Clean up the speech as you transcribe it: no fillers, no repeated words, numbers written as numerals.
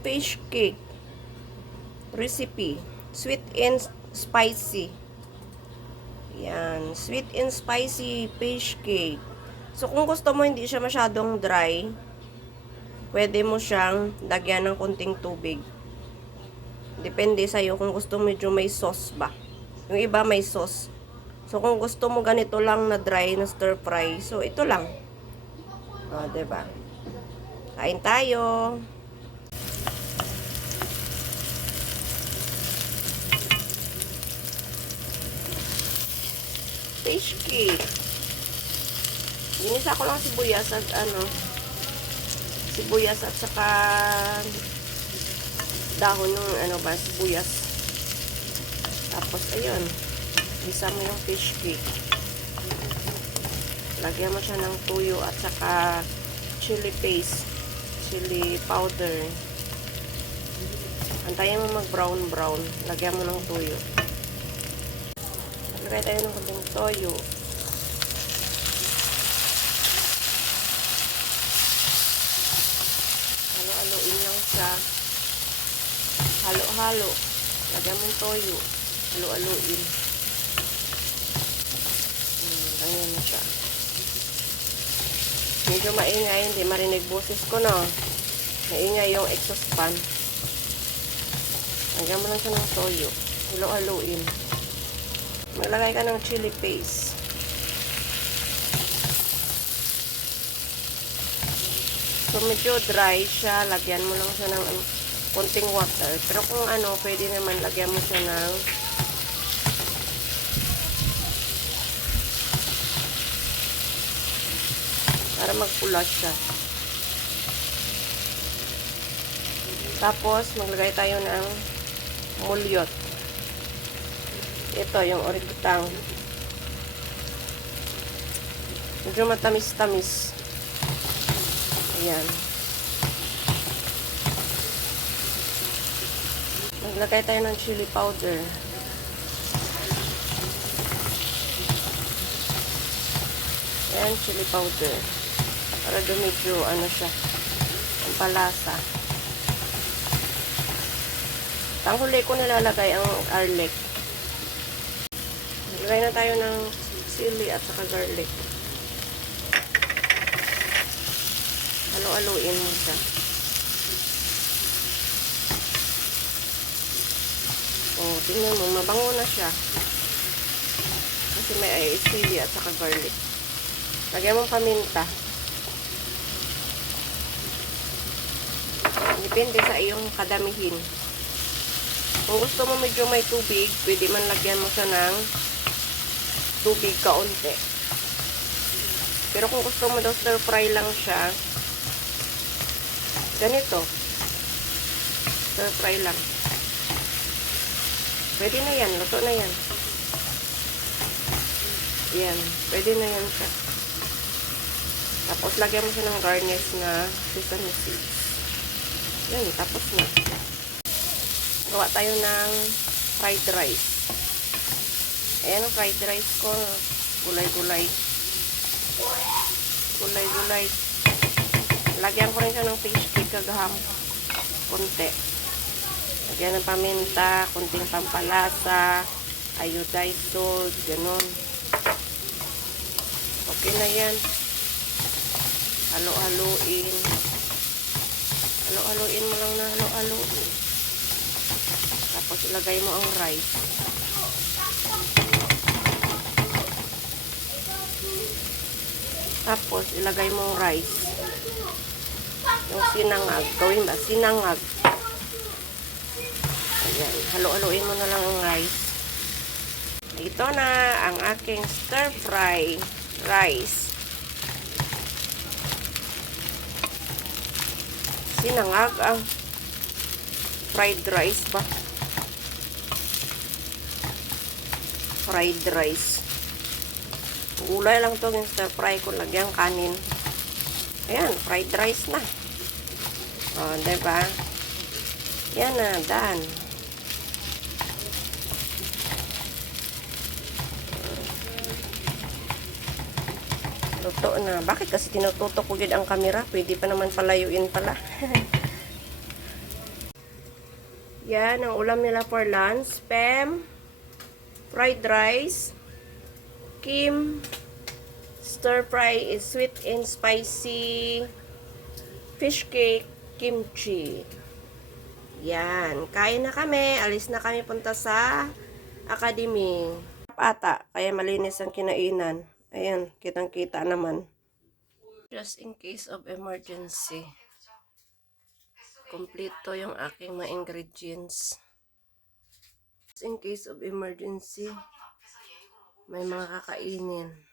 fish cake recipe. Sweet and spicy. Yan. Sweet and spicy fish cake. So, kung gusto mo hindi siya masyadong dry, pwede mo siyang lagyan ng konting tubig. Depende sa'yo kung gusto mo medyo may sauce ba. Yung iba may sauce. So, kung gusto mo ganito lang na dry, na stir fry, so ito lang. O, diba? Kain tayo. Fish cake. Ginisa ko lang sibuyas at sibuyas at saka dahon ng sibuyas. Tapos ayun, isa mo yung fish cake. Lagyan mo siya ng tuyo at saka chili paste, chili powder. Antayin mo mag-brown. Lagyan mo ng tuyo. Lagay tayo ng konting toyo. Halo-haloin lang siya. Halo-halo. Lagyan mo yung toyo. Halo-haloin. Ganyan na siya. Medyo maingay. Hindi marinig boses ko, no? Maingay yung exhaust fan. Lagyan mo lang siya ng toyo. Halo-haloin. Maglagay ka ng chili paste. So, medyo dry siya. Lagyan mo lang siya ng konting water. Pero kung pwede naman lagyan mo siya ng para magpula siya. Tapos, maglagay tayo ng mulyot. Ito, yung origutang. Medyo matamis-tamis. Ayan. Maglagay tayo ng chili powder. Ayan, chili powder. Para medyo siya, ang palasa. Ang huli ko nilalagay ang garlic. Maglagay na tayo ng sili at saka garlic. Halo-haloin mo siya. O, tingnan mo, mabango na siya. Kasi may sili at saka garlic. Lagyan mong paminta. Depende sa iyong kadamihin. Kung gusto mo medyo may tubig, pwede man lagyan mo siya ng tubig kaunti. Pero kung gusto mo daw stir fry lang siya, ganito. Stir fry lang. Pwede na yan. Luto na yan. Yan. Pwede na yan siya. Tapos, lagyan mo siya ng garnish na sesame seeds. Yan. Tapos na. Gawa tayo ng fried rice. Ayan ang fried rice ko. Gulay-gulay. Gulay-gulay. Lagyan ko rin siya ng fish cake kagaham. Kunti. Lagyan ng paminta, kunting pampalasa, iodized salt, ganun. Okay na yan. Halo-haloin. Halo-haloin mo lang na halo-haloin. Tapos ilagay mo ang rice. Tapos ilagay mo ang rice. Yung sinangag. Gawin ba? Sinangag. Ayan. Halo-haloin mo na lang ang rice. Ito na ang aking stir fry rice. Sinangag ang fried rice ba? Fried rice. Gulay lang to yung stir fry ko. Lagyan kanin. Ayan. Fried rice na. O, diba? Yan na. Done. Luto na. Bakit kasi tinututok ko yun ang camera? Pwede pa naman palayuin pala. Yan, ang ulam nila for lunch. Spam, fried rice, kim, stir fry is sweet and spicy, fish cake, kimchi. Yan, kain na kami. Alis na kami punta sa academy. Ata, kaya malinis ang kinainan. Ayan, kitang-kita naman. Just in case of emergency. Kompleto yung aking mga ingredients. Just in case of emergency, may mga kakainin.